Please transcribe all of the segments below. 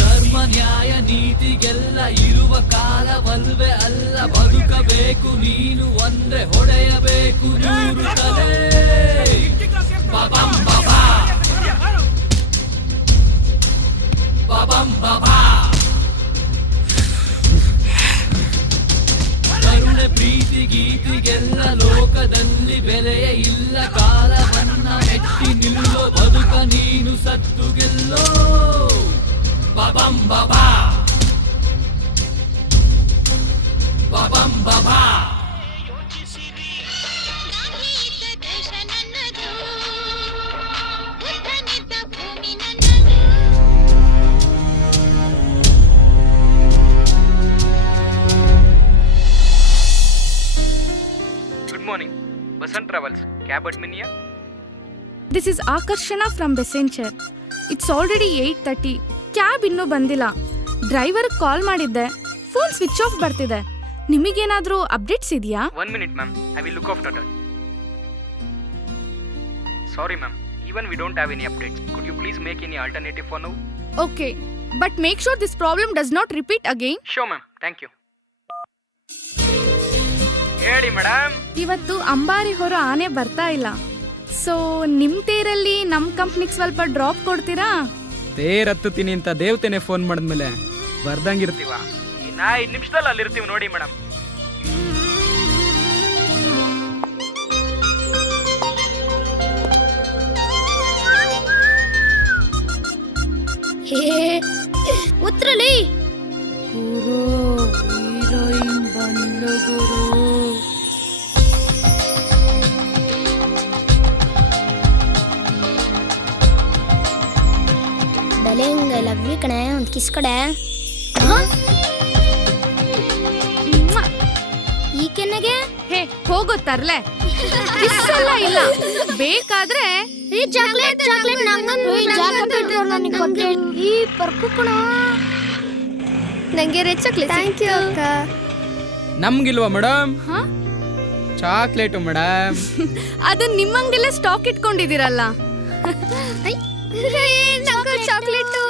ಧರ್ಮ ನ್ಯಾಯ ನೀತಿಗೆಲ್ಲ ಇರುವ ಕಾಲವಲ್ವೇ ಅಲ್ಲ, ಬದುಕಬೇಕು ನೀನು ಒಂದ್ರೆ ಹೊಡೆಯಬೇಕು ನೂರು ತಲೆ. ಕರುಣೆ ಪ್ರೀತಿ ಗೀತಿಗೆಲ್ಲ ಲೋಕದಲ್ಲಿ ಬೆಲೆಯ ಇಲ್ಲ, ಕಾಲವನ್ನ ಮೆಟ್ಟಿ ನಿಲ್ಲೋ ಬದುಕ ನೀನು ಸತ್ತು ಗೆಲ್ಲೋ. babam baba babam baba Good morning, Basant Travels, cab admin here. This is Akarshana from Bessencher. It's already 8:30. Cab ಇನ್ನೂ ಬಂದಿಲ್ಲ. ಡ್ರೈವರ್ಗೆ ಕಾಲ್ ಮಾಡಿದ್ದೆ, ಫೋನ್ ಸ್ವಿಚ್ ಆಫ್ ಬರ್ತಿದೆ. ನಿಮಗೇನಾದರೂ ಅಪ್ಡೇಟ್ಸ್ ಇದೆಯಾ? 1 minute ma'am, I will look after that. Sorry ma'am, even we don't have any updates. Could you please make any alternative for now? Okay, but make sure this problem does not repeat again. Sure ma'am, thank you. ಹೇಳಿ madam. ಇವತ್ತು ಅಂಬಾರಿ ಹೊರ ಆನೆ ಬರ್ತಾ ಇಲ್ಲ. So ನಿಮ್ಮ ತೇರಲ್ಲಿ ನಮ್ಮ ಕಂಪ್ನಿಗೆ ಸ್ವಲ್ಪ ಡ್ರಾಪ್ ಕೊಡ್ತೀರಾ? ತೇರ್ ಹತ್ತುತ್ತೀನಿ ಅಂತ ದೇವತೆನೆ ಫೋನ್ ಮಾಡಿದ್ಮೇಲೆ ಬರ್ದಂಗಿರ್ತೀವ. ಇನ್ನ 5 ನಿಮಿಷದಲ್ಲಿ ಅಲ್ಲಿರ್ತೀವಿ ನೋಡಿ ಮೇಡಮ್. ಉತ್ರಲಿ ಗುರು ಹೀರೋಯಿನ್ ಬಂದ್ಲು ಗುರು. ಡಲಿಂಗ್ ಐ ಲವ್ ಯು ಕಣೆ, ಒಂದು ಕಿಸ್ ಕಡೆ. ಈ ಕೆನ್ನೆಗೆ ಹೇ ಹೋಗೋ ತರ್ಲೆ. ಕಿಸ್ ಎಲ್ಲ ಇಲ್ಲ, ಬೇಕಾದ್ರೆ ಈ ಚಾಕ್ಲೇಟ್ ಚಾಕ್ಲೇಟ್ ನಂಗಂದು ಈ ಜಾಕೆಟ್ ನನಗೆ ಕೊಟ್ಟೆ. ಈ ಪರ್ಕು ಕಣ ನಂಗೆ ರೆಡ್ ಚಾಕ್ಲೇಟ್. ಥ್ಯಾಂಕ್ ಯು ಅಕ್ಕ. ನಮ್ಗಿಲ್ವಾ ಮೇಡಮ್? ಹಾ, ಚಾಕ್ಲೇಟು ಮೇಡಮ್. ಅದು ನಿಮ್ಮ ಅಂಗಡಿಲೇ ಸ್ಟಾಕ್ ಇಟ್ಕೊಂಡಿದ್ದೀರಲ್ಲ. ಚಾಕ್ಲೇಟು.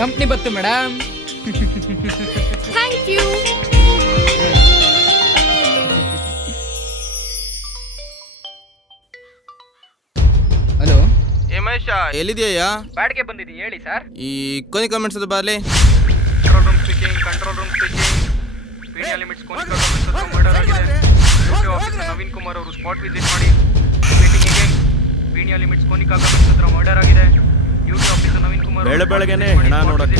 ಕಂಪ್ನಿ ಬತ್ತು madam. Thank you. Hello Mahesh, ಎಲ್ಲಿದೆಯಾ? ಬಾಡಿಗೆ ಬಂದಿದ್ದೀನಿ ಹೇಳಿ ಸರ್. ಈ ಕೊನೆ ಕಮೆಂಟ್ಸ್ ಅದು ಬಾರ್ಲಿ. Control room speaking, control room speaking. ಪೀಡಿಯಾ ಲಿಮಿಟ್ಸ್ ಕೋನಿಕಾ ಗವರ್ನಮೆಂಟ್ ಮರ್ಡರ್ ಆಗಿದೆ. ಡ್ಯೂಟಿ ಆಫೀಸರ್ ನವೀನ್ ಕುಮಾರ್ ಅವರು ಸ್ಪಾಟ್ ವಿಸಿಟ್ ಮಾಡಿ ಮೀಟಿಂಗ್ ಇದೆ. ಪೀಡಿಯಾ ಲಿಮಿಟ್ಸ್ ಕೋನಿಕಾ ಗವರ್ನಮೆಂಟ್ ಮರ್ಡರ್ ಆಗಿದೆ. ಡ್ಯೂಟಿ ಆಫೀಸರ್ ನವೀನ್ ಕುಮಾರ್ ಬೆಳಬೆಳಗೆನೆ ಹೆಣ ನೋಡಕ್ಕೆ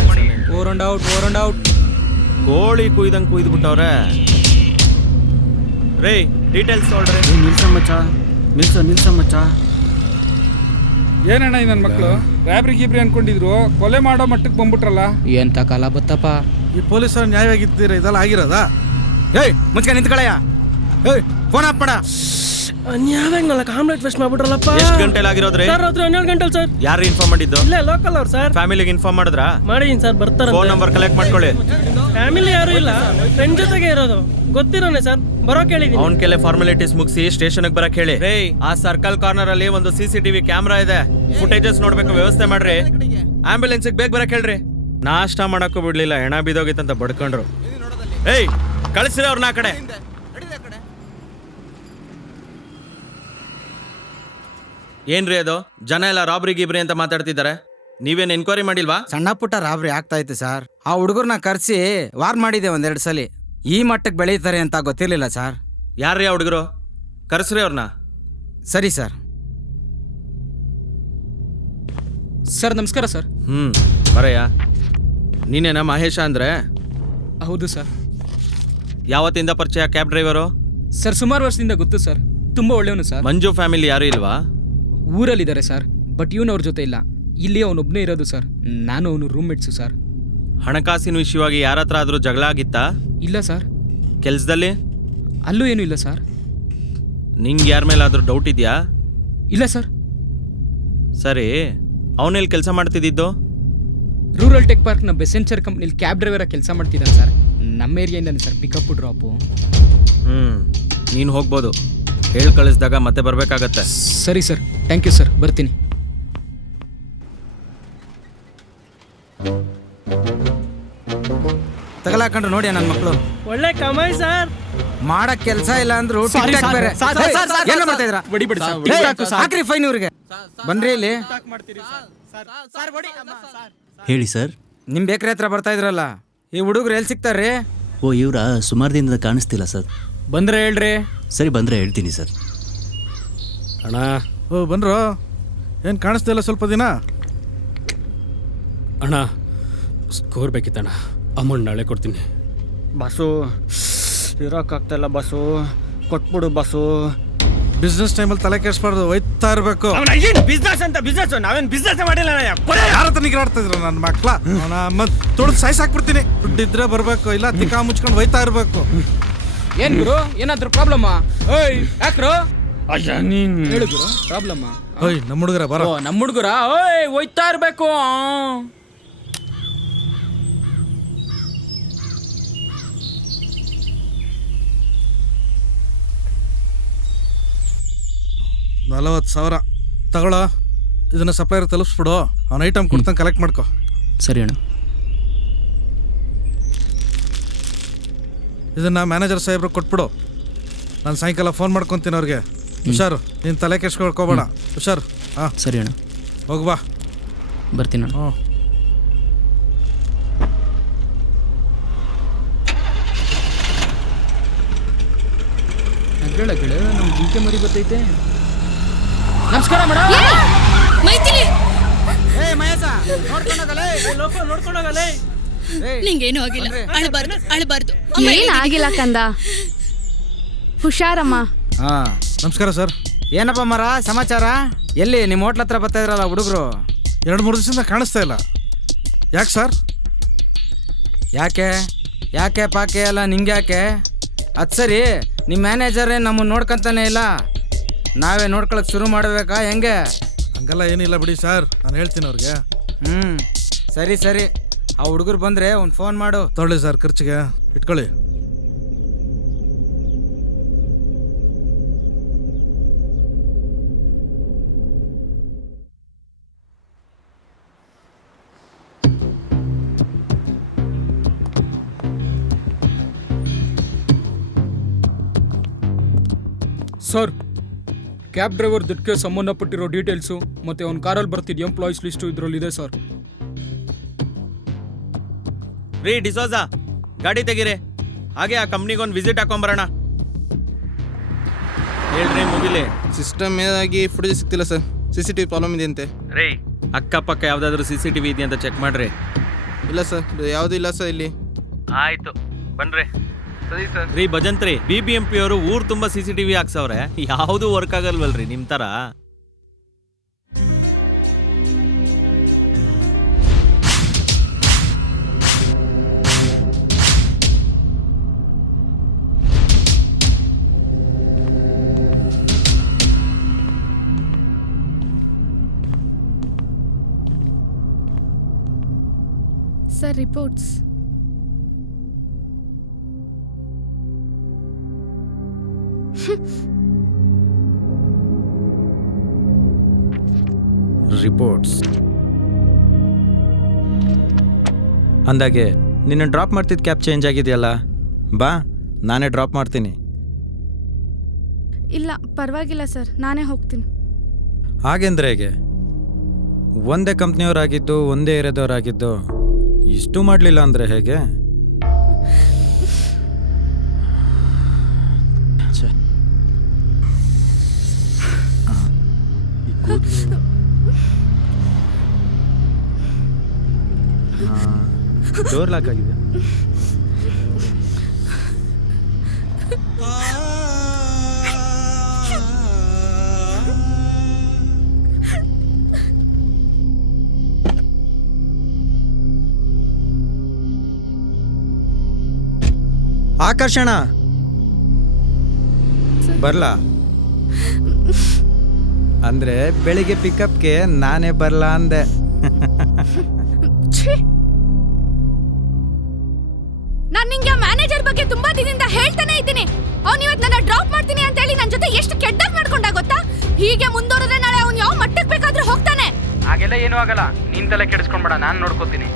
ಓವರ್ ಅಂಡ್ ಔಟ್. ಕೋಳಿ ಕುಯ್ದಂಗೆ ಕುಯ್ದು ಬಿಟ್ಟವ್ರೆ. ರೇ ಡೀಟೇಲ್ಸ್ ನೋಡ್ರಿ. ನಿಲ್ಸ ಮಚ್ಚ. ಏನಣ್ಣ ಈ ನನ್ನ ಮಕ್ಕಳು ರಾಬ್ರಿ ಗೀಬ್ರಿ ಅನ್ಕೊಂಡಿದ್ರು, ಕೊಲೆ ಮಾಡೋ ಮಟ್ಟಕ್ಕೆ ಬಂದ್ಬಿಟ್ರಲ್ಲ. ಎಂತ ಕಾಲ ಬತ್ತಪ್ಪ. ಈ ಪೊಲೀಸರು ನ್ಯಾಯವಾಗಿದ್ದೀರ, ಇದೆಲ್ಲ ಆಗಿರೋದಾ? ಏಯ್ ಮುಚ್ಕ ನಿಂತ್ಕಳಯ್ಯ. ಏಯ್ ಫೋನ್ ಆಫ್ ಮಾಡ. ನ್ಯಾಯವಾಗಲ್ಲ ಕಾಂಪ್ಲೇಂಟ್ ಫೇಸ್ ಮಾಡ್ಬಿಟ್ರಲ್ಲಪ್ಪ. ಎಷ್ಟು ಗಂಟೆಲಿ ಆಗಿರೋದ್ರಿ? ಸರ್ ರಾತ್ರಿ 12 ಗಂಟೆಲಿ ಸರ್. ಯಾರು ಇನ್ಫಾರ್ಮ್ ಮಾಡಿದ್ದು? ಇಲ್ಲೇ ಲೋಕಲ್ ಅವ್ರು ಸರ್. ಫ್ಯಾಮಿಲಿಗೆ ಇನ್ಫಾರ್ಮ್ ಮಾಡಿದ್ರಾ? ಮಾಡಿದೀನಿ ಸರ್, ಬರ್ತಾರೆ. ಫೋನ್ ನಂಬರ್ ಕಲೆಕ್ಟ್ ಮಾಡ್ಕೊಳ್ಳಿ. ಫ್ಯಾಮಿಲಿ ಯಾರು ಇಲ್ಲ, ಫ್ರೆಂಡ್ ಜೊತೆಗೆ ಇರೋದು. ಗೊತ್ತಿರೋನೆ ಸರ್, ಬರೋಕೆ ಹೇಳಿದೀನಿ. ಅವನ್ ಕೆಲ ಫಾರ್ಮಾಲಿಟೀಸ್ ಮುಗಿಸಿ ಸ್ಟೇಷನ್ಗೆ ಬರಕ್ ಹೇಳಿ. ರೇ ಆ ಸರ್ಕಲ್ ಕಾರ್ನರ್ ಅಲ್ಲಿ ಒಂದು CCTV ಕ್ಯಾಮ್ರಾ ಇದೆ, ಫುಟೇಜಸ್ ನೋಡ್ಬೇಕು, ವ್ಯವಸ್ಥೆ ಮಾಡ್ರಿ. ಆಂಬ್ಯುಲೆನ್ಸ್ ಬೇಗ ಬರಕ್ ಹೇಳ್ರಿ. ನಾಷ್ಟ ಮಾಡಕ್ಕೂ ಬಿಡ್ಲಿಲ್ಲ, ಹೆಣ ಬಿದೋಗಿತ್ತಂತ ಬಡ್ಕೊಂಡ್ರು. ಏಯ್ ಕಳಿಸ್ರಿ ಅವ್ರನ್ನ ಆ ಕಡೆ. ಏನ್ರಿ ಅದು? ಜನ ಎಲ್ಲ ರಾಬ್ರಿ ಗೀಬ್ರಿ ಅಂತ ಮಾತಾಡ್ತಿದ್ದಾರೆ. ನೀವೇನು ಎನ್ಕ್ವೈರಿ ಮಾಡಿಲ್ವಾ? ಸಣ್ಣ ಪುಟ್ಟ ರಾಬ್ರಿ ಆಗ್ತಾ ಇತ್ತು ಸರ್. ಆ ಹುಡುಗರ್ನ ಕರ್ಸಿ ವಾರ್ ಮಾಡಿದೆ 1-2 ಸಲ. ಈ ಮಟ್ಟಕ್ಕೆ ಬೆಳೀತಾರೆ ಅಂತ ಗೊತ್ತಿರ್ಲಿಲ್ಲ ಸರ್. ಯಾರ್ರೀ ಆ ಹುಡುಗರು? ಕರ್ಸ್ರಿ ಅವ್ರನ್ನ. ಸರಿ ಸರ್. ಸರ್ ನಮಸ್ಕಾರ ಸರ್. ಬರಯ್ಯ. ನೀನೇನಾ ಮಹೇಶ ಅಂದ್ರೆ? ಹೌದು ಸರ್. ಯಾವತ್ತಿಂದ ಪರಿಚಯ ಕ್ಯಾಬ್ ಡ್ರೈವರು? ಸರ್ ಸುಮಾರು ವರ್ಷದಿಂದ ಗೊತ್ತು ಸರ್, ತುಂಬಾ ಒಳ್ಳೆಯವನು ಸರ್. ಮಂಜು ಫ್ಯಾಮಿಲಿ ಯಾರು ಇಲ್ವಾ? ಊರಲ್ಲಿದ್ದಾರೆ ಸರ್, ಬಟ್ ಇವನು ಅವ್ರ ಜೊತೆ ಇಲ್ಲ. ಇಲ್ಲಿ ಅವನೊಬ್ಬನೇ ಇರೋದು ಸರ್. ನಾನು ಅವನು ರೂಮ್ಮೇಟ್ಸು ಸರ್. ಹಣಕಾಸಿನ ವಿಷಯವಾಗಿ ಯಾರ ಹತ್ರ ಆದರೂ ಜಗಳ ಆಗಿತ್ತಾ? ಇಲ್ಲ ಸರ್. ಕೆಲಸದಲ್ಲಿ ಅಲ್ಲೂ ಏನೂ ಇಲ್ಲ ಸರ್. ನಿಂಗೆ ಯಾರ ಮೇಲಾದರೂ ಡೌಟ್ ಇದೆಯಾ? ಇಲ್ಲ ಸರ್. ಸರಿ, ಅವನೆಲ್ಲಿ ಕೆಲಸ ಮಾಡ್ತಿದ್ದಿದ್ದು? ರೂರಲ್ ಟೆಕ್ ಪಾರ್ಕ್ನ ಬೆಸೆಂಚರ್ ಕಂಪ್ನಿಲಿ ಕ್ಯಾಬ್ ಡ್ರೈವರಾಗಿ ಕೆಲಸ ಮಾಡ್ತಿದ್ದಾನೆ ಸರ್. ನಮ್ಮ ಏರಿಯಾಯಿಂದಾನೆ ಸರ್ ಪಿಕಪ್ ಡ್ರಾಪು. ನೀನು ಹೋಗ್ಬೋದು. ಹೇಳಿ ಕಳಿಸಿದಾಗ ಮತ್ತೆ ಬರಬೇಕಾಗತ್ತೆ. ಸರಿ ಸರ್, ಥ್ಯಾಂಕ್ ಯು ಸರ್, ಬರ್ತೀನಿ. ತಗಲಾಕೊಂಡ್ರು ನೋಡಿ ನನ್ನ ಮಕ್ಕಳು. ಒಳ್ಳೆ ಕಮಾಯಿ ಸರ್. ಮಾಡಕ್ ಕೆಲಸ ಇಲ್ಲ ಅಂದ್ರು ಟಿಕ್ಟಾಕ್ ಬೇರೆ. ಏನು ಮಾಡ್ತಾ ಇದ್ರ? ಹಾಕ್ರಿ ಫೈನ್ ಇವ್ರಿಗೆ. ಬನ್ರಿ ಇಲ್ಲಿ. ಹೇಳಿ ಸರ್. ನಿಮ್ ಬೇಕ್ರಿ ಹತ್ರ ಬರ್ತಾ ಇದ್ರಲ್ಲ, ಈ ಹುಡುಗರು ಎಲ್ಲಿ ಸಿಗ್ತಾರ್ರಿ? ಓ, ಇವರ ಸುಮಾರು ದಿನದಿಂದ ಕಾಣಿಸ್ತಿಲ್ಲ ಸರ್. ಬಂದ್ರೆ ಹೇಳ್ರಿ. ಸರಿ, ಬಂದರೆ ಹೇಳ್ತೀನಿ ಸರ್. ಅಣ್ಣ, ಓ ಬನ್ರೋ. ಏನು ಕಾಣಿಸ್ತಿಲ್ಲ ಸ್ವಲ್ಪ ದಿನ? ಅಣ್ಣ, ಸ್ಕೋರ್ ಬೇಕಿತ್ತಣ್ಣ. ಅಮೌಂಟ್ ನಾಳೆ ಕೊಡ್ತೀನಿ. ಬಸ್ಸು ಇರೋಕ್ಕಾಗ್ತಾಯಿಲ್ಲ ಬಸ್ಸು, ಕೊಟ್ಬಿಡು ಬಸ್ಸು. ಬಿಸ್ನೆಸ್ ಟೈಮಲ್ಲಿ ತಲೆ ಕೆಡಿಸ್ಬಾರ್ದು, ಒಯ್ತಾ ಇರಬೇಕು. ಬಿಸ್ನೆಸ್ ಅಂತ ಬಿಸ್ನೆಸ್, ನಾವೇನು ಬಿಸ್ನೆಸ್ ಮಾಡಿಲ್ಲ. ಯಾರ ಹತ್ರ ನಿಗ್ರಾಡ್ತಾ ಇದ್ರು ನನ್ನ ಮಕ್ಳ? ತೊಳೆದು ಸಾಯ್ಸಾಕ್ಬಿಡ್ತೀನಿ. ದುಡ್ಡಿದ್ರೆ ಬರಬೇಕು, ಇಲ್ಲ ತಿಕ್ಕಾ ಮುಚ್ಕೊಂಡು ಒಯ್ತಾ ಇರಬೇಕು. ಏನ್ ಗುರು, ಏನಾದ್ರು ಪ್ರಾಬ್ಲಮ್ಮಾ? ಓಯ್ ಯಾಕ್ರು ಹೇಳು ಗುರು, ಪ್ರಾಬ್ಲಮ್ಮಾ? ಓಯ್ ನಮ್ಮ ಹುಡುಗರ ಬರೋ. ನಮ್ಮ ಹುಡುಗರ ಓಯ್ ಒಯ್ತಾ ಇರ್ಬೇಕು. $40,000 ತಗೊಳ್ಳೋ. ಇದನ್ನ ಸಪ್ಲೈಯರ್ ತಲುಪಿಸ್ಬಿಡು. ಅವ್ನ ಐಟಮ್ ಕೊಡ್ತಾನೆ, ಕಲೆಕ್ಟ್ ಮಾಡ್ಕೊ. ಸರಿ ಅಣ್ಣ. ಇದನ್ನ ಮ್ಯಾನೇಜರ್ ಸಾಹೇಬ್ರಿಗೆ ಕೊಟ್ಬಿಡು. ನಾನು ಸಾಯಂಕಾಲ ಫೋನ್ ಮಾಡ್ಕೊತೀನಿ ಅವ್ರಿಗೆ. ಹುಷಾರು, ನೀನು ತಲೆ ಕೆಡ್ಸ್ಕೊಳ್ಕೋಬೇಡ. ಹುಷಾರು. ಹಾಂ ಸರಿ ಅಣ್ಣ, ಹೋಗ್ಬಾ. ಬರ್ತೀನಿ ಅಣ್ಣ. ಹ್ಞೂ. ಗೆಳ ನಮ್ಮ ಜಿಕೆ ಮರಿ ಬರ್ತೈತೆ. ನಮಸ್ಕಾರ ಮೇಡಮ್. ನೋಡ್ಕೊಂಡೋಗಲೇ. ನಿಂಗೇನು ಆಗಿಲ್ಲ, ಅಳಬಾರ್ದು. ಏನಾಗಿಲ್ಲ ಕಂದ, ಹುಷಾರಮ್ಮ. ಹಾ, ನಮಸ್ಕಾರ ಸರ್. ಏನಪ್ಪ ಮರ ಸಮಾಚಾರ? ಎಲ್ಲಿ ನಿಮ್ಮ ಹೋಟ್ಲ ಹತ್ರ ಬರ್ತಾ ಇದ್ರಲ್ಲ ಹುಡುಗರು? 2-3 ದಿವಸದಿಂದ ಕಾಣಿಸ್ತಾ ಇಲ್ಲ. ಯಾಕೆ ಸರ್? ಯಾಕೆ ಪಾಕೆ ಅಲ್ಲ ನಿಂಗೆ ಯಾಕೆ? ಅದು ಸರಿ, ನಿಮ್ಮ ಮ್ಯಾನೇಜರೇ ನಮ್ಮನ್ನು ನೋಡ್ಕೊಂತಾನೆ ಇಲ್ಲ, ನಾವೇ ನೋಡ್ಕೊಳಕ್ಕೆ ಶುರು ಮಾಡಬೇಕಾ ಹೆಂಗೆ? ಹಂಗೆಲ್ಲ ಏನಿಲ್ಲ ಬಿಡಿ ಸರ್, ನಾನು ಹೇಳ್ತೀನಿ ಅವ್ರಿಗೆ. ಸರಿ, ಆ ಹುಡುಗರು ಬಂದರೆ ಒಂದು ಫೋನ್ ಮಾಡು. ತೊಗೊಳ್ಳಿ ಸರ್, ಖರ್ಚಿಗೆ ಇಟ್ಕೊಳ್ಳಿ. ಸರ್, ಕ್ಯಾಬ್ ಡ್ರೈವರ್ ದುಡ್ಡಿಗೆ ಸಂಬಂಧಪಟ್ಟಿರೋ ಡೀಟೇಲ್ಸು ಮತ್ತು ಅವ್ನ ಕಾರಲ್ಲಿ ಬರ್ತಿದ್ದ ಎಂಪ್ಲಾಯೀಸ್ ಲಿಸ್ಟು ಇದರಲ್ಲಿದೆ ಸರ್. ರೀ ಡಿಸೋಜಾ, ಗಾಡಿ ತೆಗೀರಿ. ಹಾಗೆ ಆ ಕಂಪ್ನಿಗೆ ವಿಸಿಟ್ ಹಾಕೊಂಬರೋಣ. ಹೇಳ್ರಿ ಮುಗಿಲಿ. ಸಿಸ್ಟಮ್ ಏನಾಗಿ ಫುಟೇಜ್ ಸಿಗ್ತಿಲ್ಲ ಸರ್. CCTV ಪ್ರಾಬ್ಲಮ್ ಇದೆ ಅಂತೆ. ರೀ ಅಕ್ಕಪಕ್ಕ ಯಾವುದಾದ್ರೂ CCTV ಇದೆಯಾ ಅಂತ ಚೆಕ್ ಮಾಡ್ರಿ. ಇಲ್ಲ ಸರ್, ಯಾವುದೂ ಇಲ್ಲ ಸರ್ ಇಲ್ಲಿ. ಆಯ್ತು, ಬನ್ರಿ. ಸರಿ ಸರ್. ರೀ ಭಜಂತ್ರಿ, BBMP ಅವರು ಊರು ತುಂಬ CCTV ಹಾಕ್ಸವ್ರೆ, ಯಾವುದೂ ವರ್ಕ್ ಆಗಲ್ವಲ್ರಿ ನಿಮ್ಮ ಥರ? Sir, reports. ರಿಪೋರ್ಟ್ಸ್ ಅಂದಾಗೆ ನಿನ್ನ ಡ್ರಾಪ್ ಮಾಡ್ತಿದ್ದ ಕ್ಯಾಬ್ ಚೇಂಜ್ ಆಗಿದೆಯಲ್ಲ, ಬಾ ನಾನೇ ಡ್ರಾಪ್ ಮಾಡ್ತೀನಿ. ಇಲ್ಲ ಪರವಾಗಿಲ್ಲ ಸರ್, ನಾನೇ ಹೋಗ್ತೀನಿ. ಹಾಗೆಂದ್ರೆ ಹೇಗೆ? ಒಂದೇ ಕಂಪ್ನಿಯವರಾಗಿದ್ದು ಒಂದೇ ಏರಿಯಾದವರಾಗಿದ್ದು ಇಷ್ಟು ಮಾಡಲಿಲ್ಲ ಅಂದರೆ ಹೇಗೆ? ಡೋರ್ ಲಾಕ್ ಆಗಿದೆ. ಆಕರ್ಷಣ ಬರ್ಲಾ ಅಂದ್ರೆ ಬೆಳಿಗ್ಗೆ ಪಿಕಪ್ಗೆ ನಾನೇ ಬರ್ಲಾ ಅಂದೆ. ನಾನು ನಿಂಗೆ ಮ್ಯಾನೇಜರ್ ಬಗ್ಗೆ ತುಂಬಾ ದಿನದಿಂದ ಹೇಳ್ತಾನೆ ಇದ್ದೀನಿ. ಅವ್ನು ಇವತ್ತು ನನ್ನ ಡ್ರಾಪ್ ಮಾಡ್ತೀನಿ ಅಂತ ಹೇಳಿ ನನ್ನ ಜೊತೆ ಎಷ್ಟು ಕೆಟ್ಟದಾಗ ನಡ್ಕೊಂಡ ಗೊತ್ತಾ? ಹೀಗೆ ಮುಂದುವರೆದ್ರೆ ನಾಳೆ ಅವ್ನು ಯಾವ ಮಟ್ಟಕ್ಕೆ ಬೇಕಾದ್ರೂ ಹೋಗ್ತಾನೆ. ಹಾಗೆಲ್ಲ ಏನೂ ಆಗಲ್ಲ, ನೀನ್ ತಲೆ ಕೆಡಿಸ್ಕೊಂಬೇಡ, ನಾನು ನೋಡ್ಕೋತೀನಿ.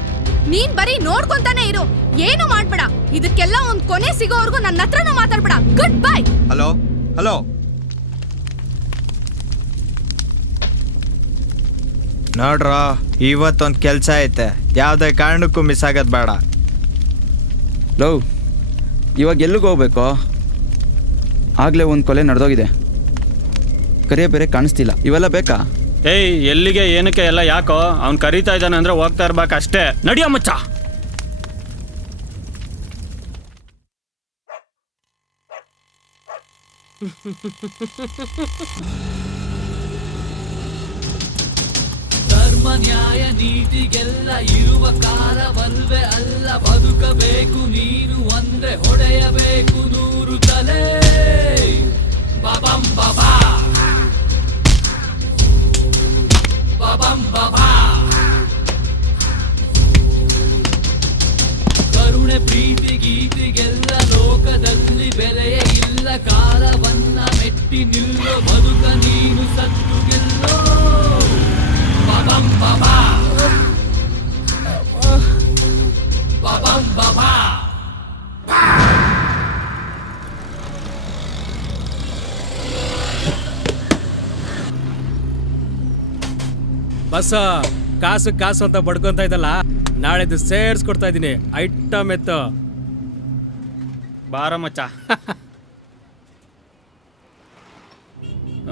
ನೀನ್ ಬರೀ ನೋಡ್ಕೊಂತಾನೆ ಇರು, ಏನು ಮಾಡ್ಬೇಡ. ಇದಕ್ಕೆಲ್ಲ ಒಂದ್ ಕೊನೆ ಸಿಗೋವರೆಗೂ ನನ್ನ ಹತ್ರನೂ ಮಾತಾಡ್ಬೇಡ. Good bye. ಹಲೋ ಹಲೋ ನೋಡ್ರ, ಇವತ್ತೊಂದು ಕೆಲಸ ಐತೆ, ಯಾವುದೇ ಕಾರಣಕ್ಕೂ ಮಿಸ್ ಆಗೋದು ಬೇಡ. ಲವ್, ಇವಾಗ ಎಲ್ಲಿಗೆ ಹೋಗ್ಬೇಕು? ಆಗಲೇ ಒಂದು ಕೊಲೆ ನಡೆದೋಗಿದೆ, ಕರಿಯ ಬೇರೆ ಕಾಣಿಸ್ತಿಲ್ಲ. ಇವೆಲ್ಲ ಬೇಕಾ? ಏಯ್, ಎಲ್ಲಿಗೆ ಏನಕ್ಕೆ ಎಲ್ಲ ಯಾಕೋ? ಅವ್ನು ಕರೀತಾ ಇದ್ದಾನೆ ಅಂದ್ರೆ ಹೋಗ್ತಾ ಇರ್ಬೇಕು ಅಷ್ಟೇ. ನಡಿಯ ಮಚ್ಚ. ಧರ್ಮ ನ್ಯಾಯ ನೀತಿಗೆಲ್ಲ ಇರುವ ಕಾಲವಲ್ವೇ ಅಲ್ಲ. ಬದುಕಬೇಕು ನೀನು ಅಂದ್ರೆ ಹೊಡೆಯಬೇಕು 100 ತಲೆ. ಬಬಂ ಬಬಾ ಬಬಂ ಬಬಾ. ಕರುಣೆ ಪ್ರೀತಿ ಗೀತಿಗೆಲ್ಲ ಲೋಕದಲ್ಲಿ ಬೆಲೆಯೇ ಇಲ್ಲ. ಕಾಲವನ್ನ ಮೆಟ್ಟಿ ನಿಲ್ಲೋ, ಬದುಕ ನೀನು ಸತ್ತು ಗೆಲ್ಲೋ. ಬಬಂ ಬಬಾ ಬಬಂ ಬಬಾ. ಬಸ್ ಕಾಸು ಕಾಸು ಅಂತ ಬಡ್ಕೊಂತ ಇದ್ದಲ್ಲ, ನಾಳೆದು ಸೇರ್ಸ್ಕೊಡ್ತಾ ಇದ್ದೀನಿ. ಐಟಮ್ ಎತ್ತು ಬಾರ ಮಚ್ಚ.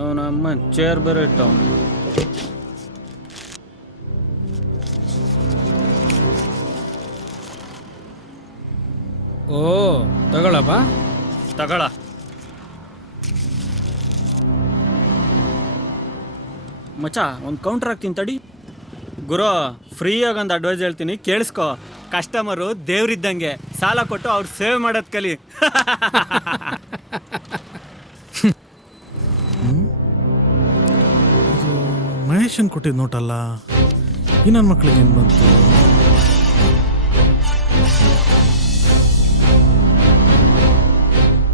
ಅವನಮ್ಮ ಚೇರ್ ಬೇರೆ ಇಟ್ಟವನು. ಓ, ತಗೊಳಪ್ಪ, ತಗೊಳ. ಮಚ್ಚ, ಒಂದು ಕೌಂಟರ್ ಹಾಕ್ತೀನಿ ತಡಿ. ಗುರು, ಫ್ರೀಯಾಗಿ ಒಂದು ಅಡ್ವೈಸ್ ಹೇಳ್ತೀನಿ, ಕೇಳಿಸ್ಕೊ. ಕಸ್ಟಮರು ದೇವ್ರಿದ್ದಂಗೆ, ಸಾಲ ಕೊಟ್ಟು ಅವ್ರು ಸೇವ್ ಮಾಡೋದು ಕಲಿ. ಇದು ಮಹೇಶನ್ ಕೊಟ್ಟಿದ್ದು ನೋಟಲ್ಲ, ಈ ನನ್ನ ಮಕ್ಳಿಗೆ ಏನು ಬಂತು?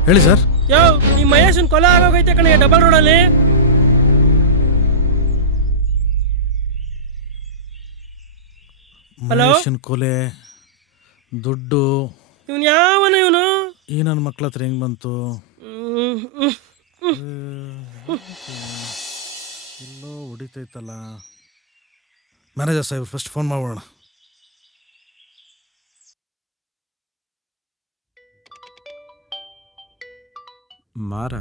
ಹೇಳಿ ಸರ್. ಯೋ, ಈ ಮಹೇಶನ್ ಕೊಲೆ ಆಗೋಗೈತೆ ಕಣೆ ಡಬಲ್ ರೋಡಲ್ಲಿ. ಮಹೇಶನ್ ಕೊಲೆ, ದುಡ್ಡು, ಇವನು ಯಾವನು ಇವನು? ಈ ನನ್ನ ಮಕ್ಳ ಹತ್ರ ಹೆಂಗ್ ಬಂತು? ಎಲ್ಲೋ ಹೊಡಿತೈತಲ್ಲ. ಮ್ಯಾನೇಜರ್ ಸಾಹೇಬ್ ಫಸ್ಟ್ ಫೋನ್ ಮಾಡೋಣ. ಮಾರ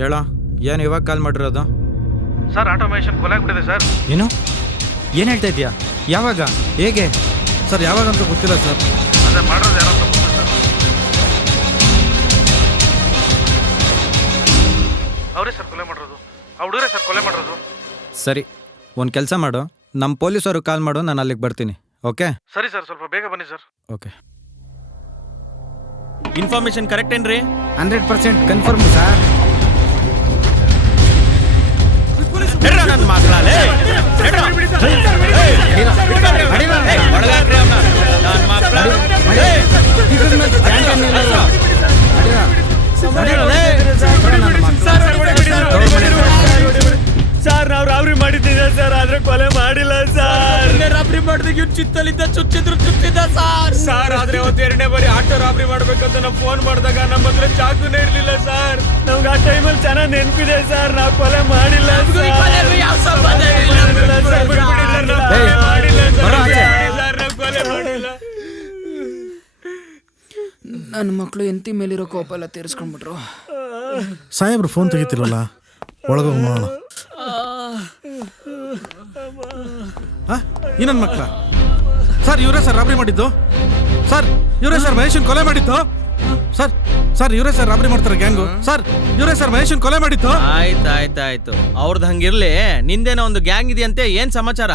ಹೇಳ, ಏನು ಇವಾಗ ಕಾಲ್ ಮಾಡಿರೋದು? ಸರ್, ಆಟೋಮೇಷನ್ ಕೊಲೆ ಆಗ್ಬಿಟ್ಟಿದೆ ಸರ್. ಏನು ಏನು ಹೇಳ್ತಾ ಇದೆಯಾ? ಯಾವಾಗ, ಹೇಗೆ? ಸರ್, ಯಾವಾಗ ಅಂತ ಗೊತ್ತಿಲ್ಲ ಸರ್. ಅದೇ ಮಾಡೋದು ಯಾರೋ ಅಂತ ಗೊತ್ತಿಲ್ಲ ಸರ್. ಅವರೇ ಸರ್ ಕೊಲೆ ಮಾಡಿರೋದು, ಹುಡುಗರೇ ಸರ್ ಕೊಲೆ ಮಾಡಿರೋದು. ಸರಿ, ಒಂದು ಕೆಲಸ ಮಾಡು, ನಮ್ಮ ಪೊಲೀಸರು ಕಾಲ್ ಮಾಡು, ನಾನು ಅಲ್ಲಿಗೆ ಬರ್ತೀನಿ. ಓಕೆ? ಸರಿ ಸರ್, ಸ್ವಲ್ಪ ಬೇಗ ಬನ್ನಿ ಸರ್. ಓಕೆ. ಇನ್ಫಾರ್ಮೇಶನ್ ಕರೆಕ್ಟ್ ಏನ್ರಿ? 100% ಕನ್ಫರ್ಮ್ ಸರ್. ನನ್ನ ಮಕ್ಕಳ ಸರ್, ನಾವು ರಾಬ್ರಿ ಮಾಡಿದ್ದೀವಿ ಸರ್, ಆದ್ರೆ ಕೊಲೆ ಮಾಡಿಲ್ಲ ಸರ್. ರಾಬ್ರಿ ಮಾಡಿದಾಗ ಚಿತ್ತಲಿದ್ದ ಚುಚ್ಚಿದ್ದ ಸರ್, ಆದ್ರೆ ಅವತ್ತು 2ನೇ ಬಾರಿ ಆಟೋ ರಾಬ್ರಿ ಮಾಡ್ಬೇಕಂತ ನಾವು ಫೋನ್ ಮಾಡಿದಾಗ ನಮ್ಮ ಹತ್ರ ಚಾಕುನೇ ಇರ್ಲಿಲ್ಲ ಸರ್. ನಮ್ಗೆ ಆ ಟೈಮಲ್ಲಿ ಚೆನ್ನಾಗಿ ನೆನಪಿದೆ ಸರ್, ನಾವು ಕೊಲೆ ಮಾಡಿಲ್ಲ ಸರ್. ನನ್ನ ಮಕ್ಕಳು ಎಂತಿ ಮೇಲಿರೋ ಕೋಪ ಎಲ್ಲ ತೀರಿಸ್ಕೊಂಡ್ಬಿಟ್ರು. ಸಾಹೇಬ್ರು ಫೋನ್ ತೆಗಿತಿಲ್ವಲ್ಲ, ಒಳಗೋಗಿ ನೋಡೋಣ. ಈ ನನ್ನ ಮಕ್ಕಳ ಸರ್, ಇವರೇ ಸರ್ ರಾಬ್ರಿ ಮಾಡಿದ್ದು. ಸರ್, ಇವರೇ ಸರ್ ಮಹೇಶನ್ ಕೊಲೆ ಮಾಡಿದ್ದು. ಸರ್ ಸರ್ ಇವರೇ ಸರ್ ರಾಬ್ರಿ ಮಾಡ್ತಾರೆ ಗ್ಯಾಂಗು. ಸರ್, ಇವರೇ ಸರ್ ಮಹೇಶನ್ ಕೊಲೆ ಮಾಡಿದ್ದು. ಆಯ್ತಾಯ್ತಾಯ್ತು, ಅವ್ರದ್ದು ಹಂಗಿರ್ಲಿ. ನಿಂದೇನೋ ಒಂದು ಗ್ಯಾಂಗ್ ಇದೆಯಂತೆ, ಏನ್ ಸಮಾಚಾರ?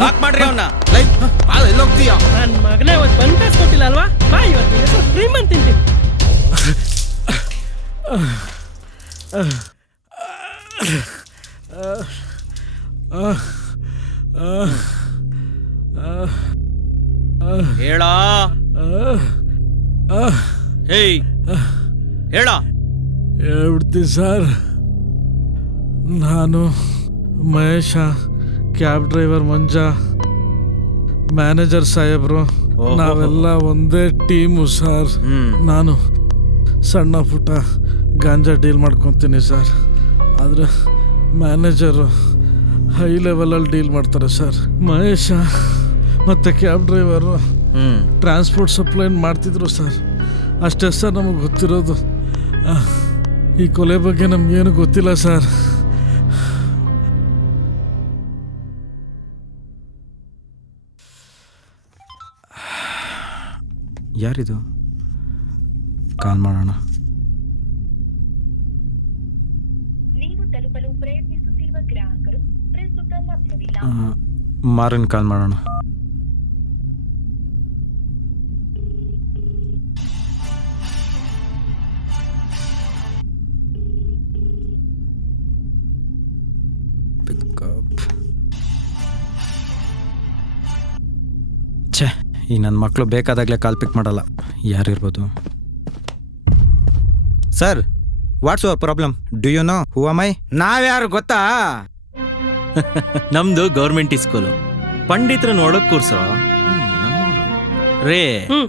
ಲಾಕ್ ಮಾಡ್ರಿ ಅವನ್ನ. ಎಲ್ಲೋಗ್ತೀಯಾ? ನನ್ನ ಮಗನೇ ಇವತ್ತು ಬಂದ್ ಕಾಸು ಕೊಟ್ಟಿಲ್ಲ ಅಲ್ವಾ? ಬಾ ಇವತ್ತು ಹೆಸರು ಫ್ರೀಮನ್ ತಿಂತೀನಿ. ಹೇಳ ಹೇಯ್ ಹೇಳ. ಹೇಳ್ಬಿಡ್ತೀನಿ ಸರ್. ನಾನು ಮಹೇಶ, ಕ್ಯಾಬ್ ಡ್ರೈವರ್ ಮಂಜ, ಮ್ಯಾನೇಜರ್ ಸಾಹೇಬ್ರು, ನಾವೆಲ್ಲ ಒಂದೇ ಟೀಮು ಸರ್. ನಾನು ಸಣ್ಣ ಪುಟ್ಟ ಗಾಂಜಾ ಡೀಲ್ ಮಾಡ್ಕೊತೀನಿ ಸರ್. ಆದರೆ ಮ್ಯಾನೇಜರು ಹೈ ಲೆವೆಲಲ್ಲಿ ಡೀಲ್ ಮಾಡ್ತಾರೆ ಸರ್. ಮಹೇಶ ಮತ್ತು ಕ್ಯಾಬ್ ಡ್ರೈವರು ಟ್ರಾನ್ಸ್ಪೋರ್ಟ್ ಸಪ್ಲೈ ಮಾಡ್ತಿದ್ರು ಸರ್. ಅಷ್ಟೇ ಸರ್ ನಮಗೆ ಗೊತ್ತಿರೋದು. ಈ ಕೊಲೆ ಬಗ್ಗೆ ನಮಗೇನು ಗೊತ್ತಿಲ್ಲ ಸರ್. ಯಾರಿದು? ಕಾಲ್ ಮಾಡೋಣ. ಮಾರನ್ ಕಾಲ್ ಮಾಡೋಣ. ಛೇ, ಈ ನನ್ನ ಮಕ್ಕಳು ಬೇಕಾದಾಗಲೇ ಕಾಲ್ ಪಿಕ್ ಮಾಡಲ್ಲ. ಯಾರಿರ್ಬೋದು? Sir, what's your problem? Do you know who am I? ನಾವ್ಯಾರು ಗೊತ್ತಾ? ನಮ್ದು ಗೌರ್ಮೆಂಟ್ ಸ್ಕೂಲು, ಪಂಡಿತರ ನೋಡಕ್ ಕೂರ್ಸೋ. ರೇ,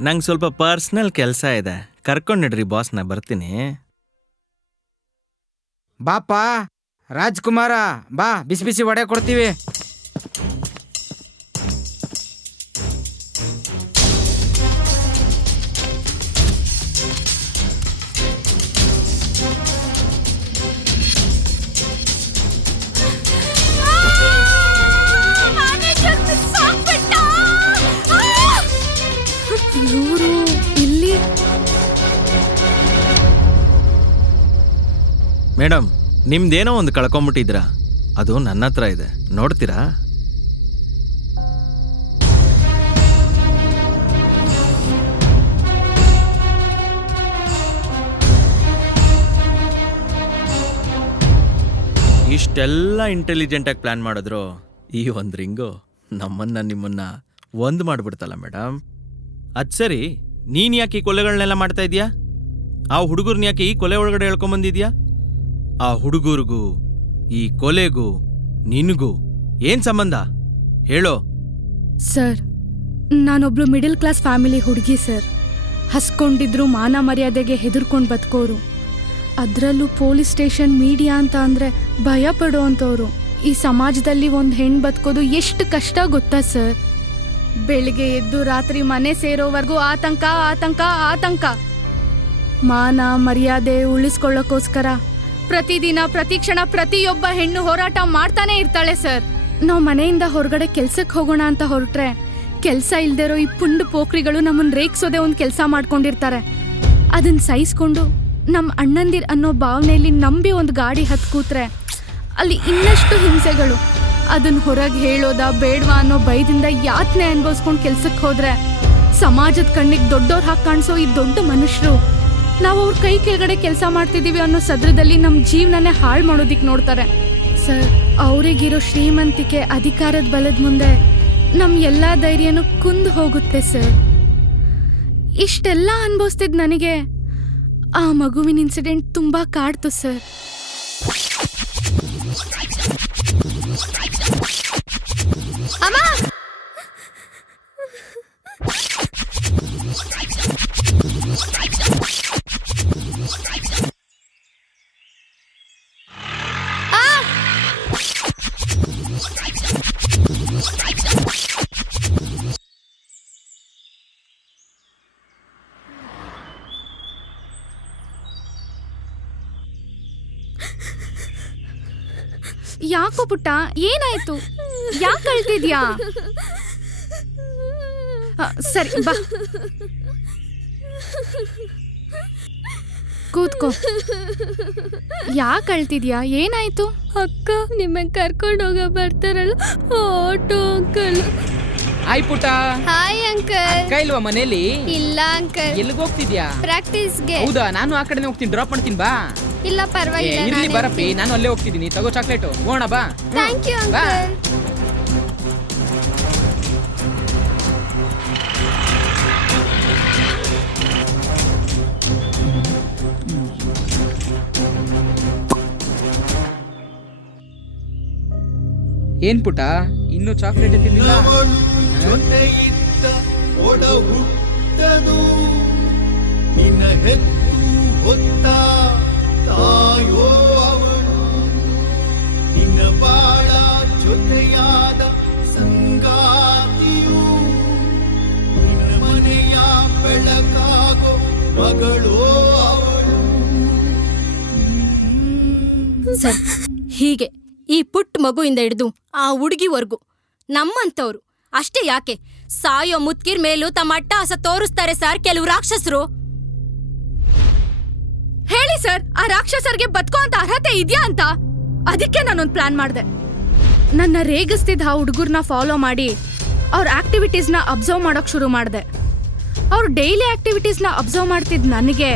ನಂಗೆ ಸ್ವಲ್ಪ ಪರ್ಸನಲ್ ಕೆಲಸ ಇದೆ, ಕರ್ಕೊಂಡಿಡ್ರಿ ಬಾಸ್ನ, ಬರ್ತೀನಿ. ಬಾಪ ರಾಜ್ಕುಮಾರ, ಬಾ, ಬಿಸಿ ಬಿಸಿ ವಡೆ ಕೊಡ್ತೀವಿ. ಇವರು ಇಲ್ಲಿ? ಮೇಡಮ್, ನಿಮ್ದೇನೋ ಒಂದು ಕಳ್ಕೊಂಬಿಟ್ಟಿದ್ರಾ, ಅದು ನನ್ನ ಹತ್ರ ಇದೆ, ನೋಡ್ತೀರಾ? ಇಷ್ಟೆಲ್ಲ ಇಂಟೆಲಿಜೆಂಟಾಗಿ ಪ್ಲಾನ್ ಮಾಡಿದ್ರು ಈ ಒಂದು ರಿಂಗು ನಮ್ಮನ್ನ ನಿಮ್ಮನ್ನ ಒಂದು ಮಾಡ್ಬಿಡ್ತಲ್ಲ ಮೇಡಮ್. ಅದು ಸರಿ, ನೀನು ಯಾಕೆ ಈ ಕೊಲೆಗಳನ್ನೆಲ್ಲ ಮಾಡ್ತಾ ಇದೀಯಾ? ಆ ಹುಡುಗರ್ನ ಯಾಕೆ ಈ ಕೊಲೆ ಒಳಗಡೆ ಹೇಳ್ಕೊಂಬಂದಿದ್ಯಾ? ಆ ಹುಡುಗರಿಗೂ ಈ ಕೊಲೆಗೂ ನಿನಗೂ ಏನ್ ಸಂಬಂಧ ಹೇಳೋ? ಸರ್, ನಾನೊಬ್ಳು ಮಿಡಲ್ ಕ್ಲಾಸ್ ಫ್ಯಾಮಿಲಿ ಹುಡುಗಿ ಸರ್. ಹಸ್ಕೊಂಡಿದ್ರು ಮಾನ ಮರ್ಯಾದೆಗೆ ಹೆದರ್ಕೊಂಡು ಬದುಕೋರು. ಅದರಲ್ಲೂ ಪೊಲೀಸ್ ಸ್ಟೇಷನ್, ಮೀಡಿಯಾ ಅಂತ ಅಂದರೆ ಭಯ ಪಡೋ ಅಂಥವ್ರು. ಈ ಸಮಾಜದಲ್ಲಿ ಒಂದು ಹೆಣ್ಣು ಬದುಕೋದು ಎಷ್ಟು ಕಷ್ಟ ಗೊತ್ತಾ ಸರ್? ಬೆಳಿಗ್ಗೆ ಎದ್ದು ರಾತ್ರಿ ಮನೆ ಸೇರೋವರೆಗೂ ಆತಂಕ ಆತಂಕ ಆತಂಕ. ಮಾನ ಮರ್ಯಾದೆ ಉಳಿಸ್ಕೊಳ್ಳೋಕ್ಕೋಸ್ಕರ ಪ್ರತಿದಿನ ಪ್ರತಿ ಕ್ಷಣ ಪ್ರತಿಯೊಬ್ಬ ಹೆಣ್ಣು ಹೋರಾಟ ಮಾಡ್ತಾನೆ ಇರ್ತಾಳೆ ಸರ್. ನಾವು ಮನೆಯಿಂದ ಹೊರಗಡೆ ಕೆಲ್ಸಕ್ಕೆ ಹೋಗೋಣ ಅಂತ ಹೊರಟ್ರೆ ಕೆಲಸ ಇಲ್ದಿರೋ ಈ ಪುಂಡು ಪೋಖ್ರಿಗಳು ನಮ್ಮನ್ನು ರೇಗ್ಸೋದೇ ಒಂದು ಕೆಲಸ ಮಾಡ್ಕೊಂಡಿರ್ತಾರೆ. ಅದನ್ನು ಸಹಿಸ್ಕೊಂಡು ನಮ್ಮ ಅಣ್ಣಂದಿರ್ ಅನ್ನೋ ಭಾವನೆಯಲ್ಲಿ ನಂಬಿ ಒಂದು ಗಾಡಿ ಹತ್ತು ಕೂತ್ರೆ ಅಲ್ಲಿ ಇನ್ನಷ್ಟು ಹಿಂಸೆಗಳು. ಅದನ್ನು ಹೊರಗೆ ಹೇಳೋದಾ ಬೇಡವಾ ಅನ್ನೋ ಭಯದಿಂದ ಯಾತನೆ ಅನುಭವಿಸ್ಕೊಂಡು ಕೆಲ್ಸಕ್ಕೆ ಹೋದ್ರೆ ಸಮಾಜದ ಕಣ್ಣಿಗೆ ದೊಡ್ಡವ್ರು ಹಾಕಿ ಕಾಣಿಸೋ ಈ ದೊಡ್ಡ ಮನುಷ್ಯರು ನಾವು ಅವ್ರ ಕೈ ಕೆಳಗಡೆ ಕೆಲಸ ಮಾಡ್ತಿದ್ದೀವಿ ಅನ್ನೋ ಸದ್ರದಲ್ಲಿ ನಮ್ಮ ಜೀವನನೇ ಹಾಳು ಮಾಡೋದಿಕ್ಕೆ ನೋಡ್ತಾರೆ ಸರ್. ಅವರಿಗಿರೋ ಶ್ರೀಮಂತಿಕೆ, ಅಧಿಕಾರದ ಬಲದ ಮುಂದೆ ನಮ್ಮ ಎಲ್ಲ ಧೈರ್ಯನೂ ಕುಂದು ಹೋಗುತ್ತೆ ಸರ್. ಇಷ್ಟೆಲ್ಲ ಅನುಭವಿಸ್ತಿದ್ ನನಗೆ ಆ ಮಗುವಿನ ಇನ್ಸಿಡೆಂಟ್ ತುಂಬ ಕಾಡ್ತು ಸರ್. ಅಮ್ಮ, ಯಾಕೋ ಪುಟ್ಟ, ಏನಾಯ್ತು? ಯಾಕೆ ಅಳ್ತಿದ್ಯಾ? ಸರಿ ಬಾ, ಕೂತ್ಕೋ. ಯಾಕೆ ಅಳ್ತಿದ್ಯಾ? ಏನಾಯ್ತು? ಅಕ್ಕ ನಿಮ್ಮನ್ನ ಕರ್ಕೊಂಡು ಹೋಗ ಬರ್ತಾರಲ್ಲ ಆಟೋ ಅಂಕಲ್. ಹಾಯ್ ಪುಟ. Hi uncle. ಅಕ್ಕ ಇಲ್ವಾ ಮನೇಲಿ? ಇಲ್ಲ ಅಂಕಲ್. ಎಲ್ಲಿಗೆ ಹೋಗ್ತಿದ್ಯಾ? ಪ್ರಾಕ್ಟೀಸ್ಗೆ. ಹೌದಾ? ನಾನು ಆ ಕಡೆನೇ ಹೋಗ್ತೀನಿ, ಡ್ರಾಪ್ ಮಾಡ್ತೀನಿ ಬಾ. ಇಲ್ಲ ಪರವಾಗಿಲ್ಲ. ಇರ್ಲಿ ಬರಪ್ಪಿ, ನಾನು ಅಲ್ಲೇ ಹೋಗ್ತಿದ್ದೀನಿ. ತಗೋ ಚಾಕ್ಲೇಟು, ಹೋಗೋಣ ಬಾ. Thank you uncle. ಏನ್ ಪುಟ, ಇನ್ನು ಚಾಕ್ಲೇಟ್ ತಿಂದಿಲ್ಲ? ನಿನ್ನ ಹೆತ್ತು ಹೊತ್ತ ತಾಯೋ ಅವಳು, ನಿನ್ನ ಬಾಳ ಜೊತೆಯಾದ ಸಂಗಾತಿಯು, ನಿನ್ನ ಮನೆಯ ಬೆಳಕಾಗೋ ಮಗಳೋ ಅವಳು. ಸರ್, ಹೀಗೆ ಈ ಪುಟ್ಟ ಮಗುವಿಂದ ಹಿಡಿದು ಆ ಹುಡುಗಿವರೆಗೂ ನಮ್ಮಂತವ್ರು ಅಷ್ಟೇ ಯಾಕೆ ಸಾಯೋ ಮುತ್ಕಿರ್ ಮೇಲೂ ತಮ್ಮ ಅಟ್ಟಹಾಸ ತೋರಿಸ್ತಾರೆ ಸರ್ ಕೆಲವು ರಾಕ್ಷಸರು. ಹೇಳಿ ಸರ್, ಆ ರಾಕ್ಷಸರಿಗೆ ಬದುಕೋ ಅಂತ ಅರ್ಹತೆ ಇದೆಯಾ ಅಂತ. ಅದಕ್ಕೆ ನಾನೊಂದು ಪ್ಲಾನ್ ಮಾಡಿದೆ. ನನ್ನ ರೇಗಿಸ್ತಿದ್ದ ಆ ಹುಡುಗರನ್ನ ಫಾಲೋ ಮಾಡಿ ಅವ್ರ ಆಕ್ಟಿವಿಟೀಸ್ನ ಅಬ್ಸರ್ವ್ ಮಾಡೋಕೆ ಶುರು ಮಾಡಿದೆ. ಅವ್ರ ಡೈಲಿ ಆಕ್ಟಿವಿಟೀಸ್ನ ಅಬ್ಸರ್ವ್ ಮಾಡ್ತಿದ್ದ ನನಗೆ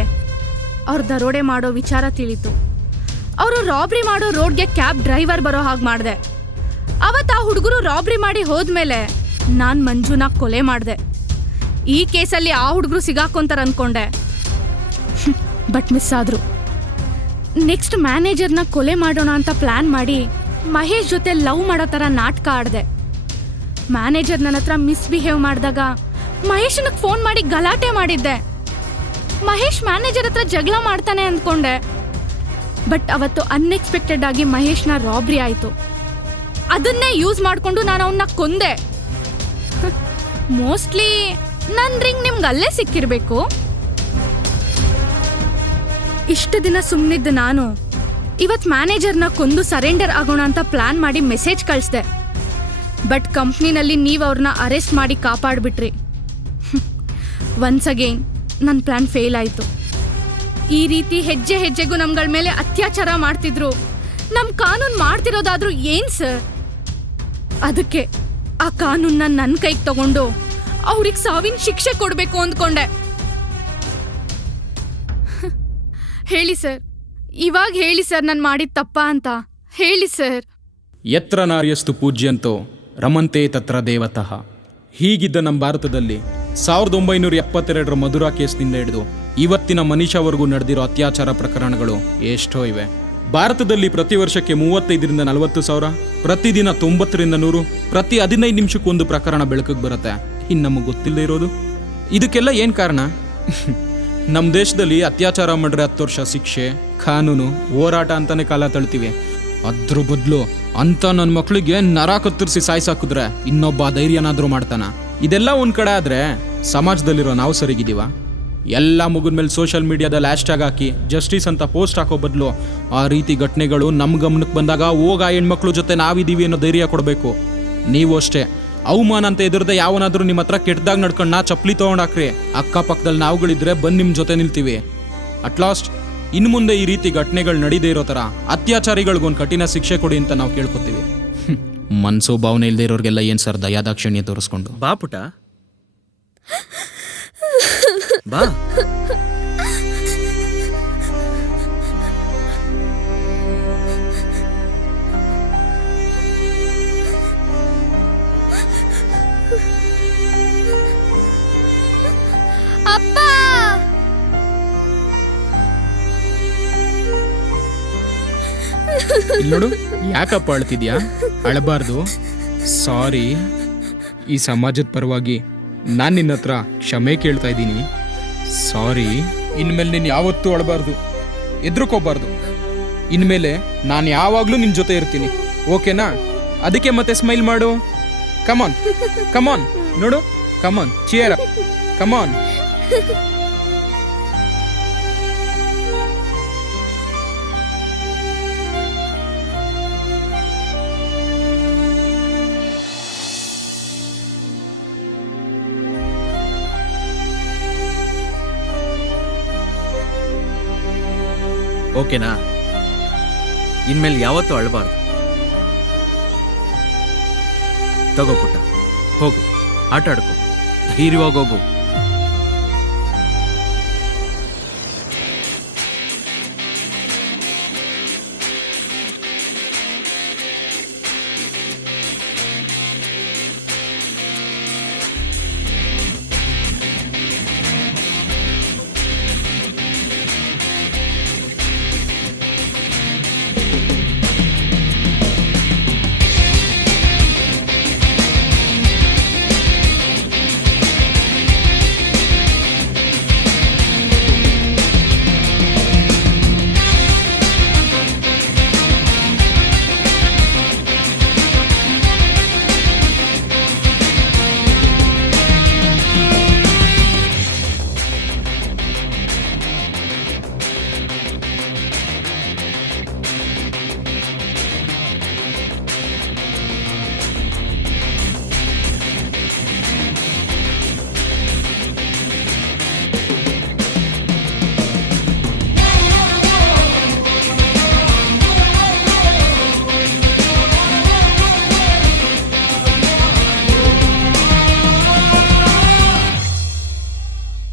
ಅವ್ರ ದರೋಡೆ ಮಾಡೋ ವಿಚಾರ ತಿಳಿತು. ಅವರು ರಾಬ್ರಿ ಮಾಡೋ ರೋಡ್ಗೆ ಕ್ಯಾಬ್ ಡ್ರೈವರ್ ಬರೋ ಹಾಗೆ ಮಾಡಿದೆ. ಅವತ್ತು ಆ ಹುಡುಗರು ರಾಬ್ರಿ ಮಾಡಿ ಹೋದ್ಮೇಲೆ ನಾನು ಮಂಜುನ ಕೊಲೆ ಮಾಡಿದೆ. ಈ ಕೇಸಲ್ಲಿ ಆ ಹುಡುಗರು ಸಿಗಾಕೊಂತಾರೆ ಅನ್ಕೊಂಡೆ, ಬಟ್ ಮಿಸ್ ಆದ್ರು. ನೆಕ್ಸ್ಟ್ ಮ್ಯಾನೇಜರ್ನ ಕೊಲೆ ಮಾಡೋಣ ಅಂತ ಪ್ಲಾನ್ ಮಾಡಿ ಮಹೇಶ್ ಜೊತೆ ಲವ್ ಮಾಡೋ ಥರ ನಾಟಕ ಆಡಿದೆ. ಮ್ಯಾನೇಜರ್ ನನ್ನ ಹತ್ರ ಮಿಸ್ಬಿಹೇವ್ ಮಾಡಿದಾಗ ಮಹೇಶನಿಗೆ ಫೋನ್ ಮಾಡಿ ಗಲಾಟೆ ಮಾಡಿದ್ದೆ. ಮಹೇಶ್ ಮ್ಯಾನೇಜರ್ ಹತ್ರ ಜಗಳ ಮಾಡ್ತಾನೆ ಅಂದ್ಕೊಂಡೆ, ಬಟ್ ಅವತ್ತು ಅನ್ಎಕ್ಸ್ಪೆಕ್ಟೆಡ್ ಆಗಿ ಮಹೇಶ್ನ ರಾಬ್ರಿ ಆಯಿತು. ಅದನ್ನೇ ಯೂಸ್ ಮಾಡಿಕೊಂಡು ನಾನು ಅವನ್ನ ಕೊಂದೆ. ಮೋಸ್ಟ್ಲಿ ನನ್ನ ರಿಂಗ್ ನಿಮ್ಗೆ ಅಲ್ಲೇ ಸಿಕ್ಕಿರಬೇಕು. ಇಷ್ಟು ದಿನ ಸುಮ್ಮನಿದ್ದ ನಾನು ಇವತ್ತು ಮ್ಯಾನೇಜರ್ನ ಕೊಂದು ಸರೆಂಡರ್ ಆಗೋಣ ಅಂತ ಪ್ಲಾನ್ ಮಾಡಿ ಮೆಸೇಜ್ ಕಳಿಸ್ದೆ. ಬಟ್ ಕಂಪ್ನಿನಲ್ಲಿ ನೀವು ಅವ್ರನ್ನ ಅರೆಸ್ಟ್ ಮಾಡಿ ಕಾಪಾಡಿಬಿಟ್ರಿ. ಒನ್ಸ್ ಅಗೇನ್ ನನ್ನ ಪ್ಲಾನ್ ಫೇಲ್ ಆಯಿತು. ಈ ರೀತಿ ಹೆಜ್ಜೆ ಹೆಜ್ಜೆಗೂ ನಮ್ಗಳ ಮೇಲೆ ಅತ್ಯಾಚಾರ ಮಾಡ್ತಿದ್ರು. ನಮ್ಮ ಕಾನೂನು ಮಾಡ್ತಿರೋದಾದ್ರೂ ಏನ್ ಸರ್? ಅದಕ್ಕೆ ಆ ಕಾನೂನ್ನ ನನ್ನ ಕೈಗೆ ತಗೊಂಡು ಅವ್ರಿಗೆ ಸಾವಿನ ಶಿಕ್ಷೆ ಕೊಡಬೇಕು ಅಂದ್ಕೊಂಡೆ. ಹೇಳಿ ಸರ್, ಇವಾಗ ಹೇಳಿ ಸರ್, ನಾನು ಮಾಡಿದ ತಪ್ಪ ಅಂತ ಹೇಳಿ ಸರ್. ಯತ್ರ ನಾರ್ಯಸ್ತು ಪೂಜ್ಯಂತೋ ರಮಂತೆ ತತ್ರ ದೇವತಃ. ಹೀಗಿದ್ದ ನಮ್ಮ ಭಾರತದಲ್ಲಿ 1972ರ ಮಧುರಾ ಕೇಸ್ನಿಂದ ಹಿಡಿದು ಇವತ್ತಿನ ಮನೀಷಾವರೆಗೂ ನಡೆದಿರೋ ಅತ್ಯಾಚಾರ ಪ್ರಕರಣಗಳು ಎಷ್ಟೋ ಇವೆ. ಭಾರತದಲ್ಲಿ ಪ್ರತಿ ವರ್ಷಕ್ಕೆ 35ರಿಂದ 40 ಸಾವಿರ, ಪ್ರತಿದಿನ 90ರಿಂದ 100, ಪ್ರತಿ 15 ನಿಮಿಷಕ್ಕೊಂದು ಪ್ರಕರಣ ಬೆಳಕಿಗೆ ಬರುತ್ತೆ. ಇನ್ನು ನಮಗೆ ಗೊತ್ತಿಲ್ಲದೆ ಇರೋದು ಇದಕ್ಕೆಲ್ಲ ಏನು ಕಾರಣ? ನಮ್ಮ ದೇಶದಲ್ಲಿ ಅತ್ಯಾಚಾರ ಮಾಡಿದ್ರೆ 10 ವರ್ಷ ಶಿಕ್ಷೆ, ಕಾನೂನು, ಹೋರಾಟ ಅಂತಾನೆ ಕಾಲ ತಳ್ತೀವಿ. ಅದ್ರ ಬದಲು ಅಂತ ನನ್ನ ಮಕ್ಕಳಿಗೆ ನರ ಕತ್ತರಿಸಿ ಸಾಯಿಸಾಕಿದ್ರೆ ಇನ್ನೊಬ್ಬ ಧೈರ್ಯನಾದರೂ ಮಾಡ್ತಾನ. ಇದೆಲ್ಲ ಒಂದು ಕಡೆ ಆದರೆ ಸಮಾಜದಲ್ಲಿರೋ ನಾವು ಸರಿಗಿದ್ದೀವ? ಎಲ್ಲ ಮುಗಿದ ಮೇಲೆ ಸೋಷಿಯಲ್ ಮೀಡಿಯಾದಲ್ಲಿ ಹ್ಯಾಶ್ಟ್ಯಾಗ್ ಹಾಕಿ ಜಸ್ಟಿಸ್ ಅಂತ ಪೋಸ್ಟ್ ಹಾಕೋ ಬದಲು ಆ ರೀತಿ ಘಟನೆಗಳು ನಮ್ಮ ಗಮನಕ್ಕೆ ಬಂದಾಗ ಹೋಗ ಹೆಣ್ಮಕ್ಳು ಜೊತೆ ನಾವಿದ್ದೀವಿ ಅನ್ನೋ ಧೈರ್ಯ ಕೊಡಬೇಕು. ನೀವು ಅಷ್ಟೇ, ಅವಮಾನ ಅಂತ ಎದುರದೆ ಯಾವನಾದ್ರೂ ನಿಮ್ಮ ಹತ್ರ ಕೆಟ್ಟದಾಗ ನಡ್ಕೊಂಡು ನಾ ಚಪ್ಪಲಿ ತೊಗೊಂಡಾಕ್ರಿ, ಅಕ್ಕಪಕ್ಕದಲ್ಲಿ ನಾವುಗಳಿದ್ರೆ ಬಂದು ನಿಮ್ಮ ಜೊತೆ ನಿಲ್ತೀವಿ. ಅಟ್ಲಾಸ್ಟ್ ಇನ್ನು ಮುಂದೆ ಈ ರೀತಿ ಘಟನೆಗಳು ನಡೀದೇ ಇರೋ ಥರ ಅತ್ಯಾಚಾರಿಗಳಿಗೊಂದು ಕಠಿಣ ಶಿಕ್ಷೆ ಕೊಡಿ ಅಂತ ನಾವು ಕೇಳ್ಕೊತೀವಿ. ಮನಸ್ಸು ಭಾವನೆ ಇಲ್ಲದೆ ಇರೋರಿಗೆಲ್ಲ ಏನು ಸರ್ ದಯಾದಾಕ್ಷಿಣ್ಯ ತೋರಿಸ್ಕೊಂಡು? ಬಾ ಪುಟ ಬಾ. ಅಪ್ಪ, ನೋಡು, ಯಾಕಪ್ಪ ಅಳ್ತಿದ್ಯಾ? ಅಳಬಾರ್ದು. ಸಾರಿ. ಈ ಸಮಾಜದ ಪರವಾಗಿ ನಾನು ನಿನ್ನ ಹತ್ರ ಕ್ಷಮೆ ಕೇಳ್ತಾ ಇದ್ದೀನಿ. ಸಾರಿ. ಇನ್ಮೇಲೆ ನೀನು ಯಾವತ್ತೂ ಅಳಬಾರ್ದು, ಎದ್ರುಕೋಬಾರ್ದು. ಇನ್ಮೇಲೆ ನಾನು ಯಾವಾಗಲೂ ನಿನ್ನ ಜೊತೆ ಇರ್ತೀನಿ, ಓಕೆನಾ? ಅದಕ್ಕೆ ಮತ್ತೆ ಸ್ಮೈಲ್ ಮಾಡು. ಕಮಾನ್ ಕಮಾನ್, ನೋಡು, ಕಮಾನ್, ಚಿಯರ್ ಅಪ್, ಕಮಾನ್. ಓಕೆನಾ? ಇನ್ಮೇಲೆ ಯಾವತ್ತೂ ಅಳಬಾರ್ದು. ತಗೋ ಪುಟ್ಟ, ಹೋಗು, ಆಟ ಆಡ್ಕೊ, ಧೈರ್ಯವಾಗಿ ಹೋಗು.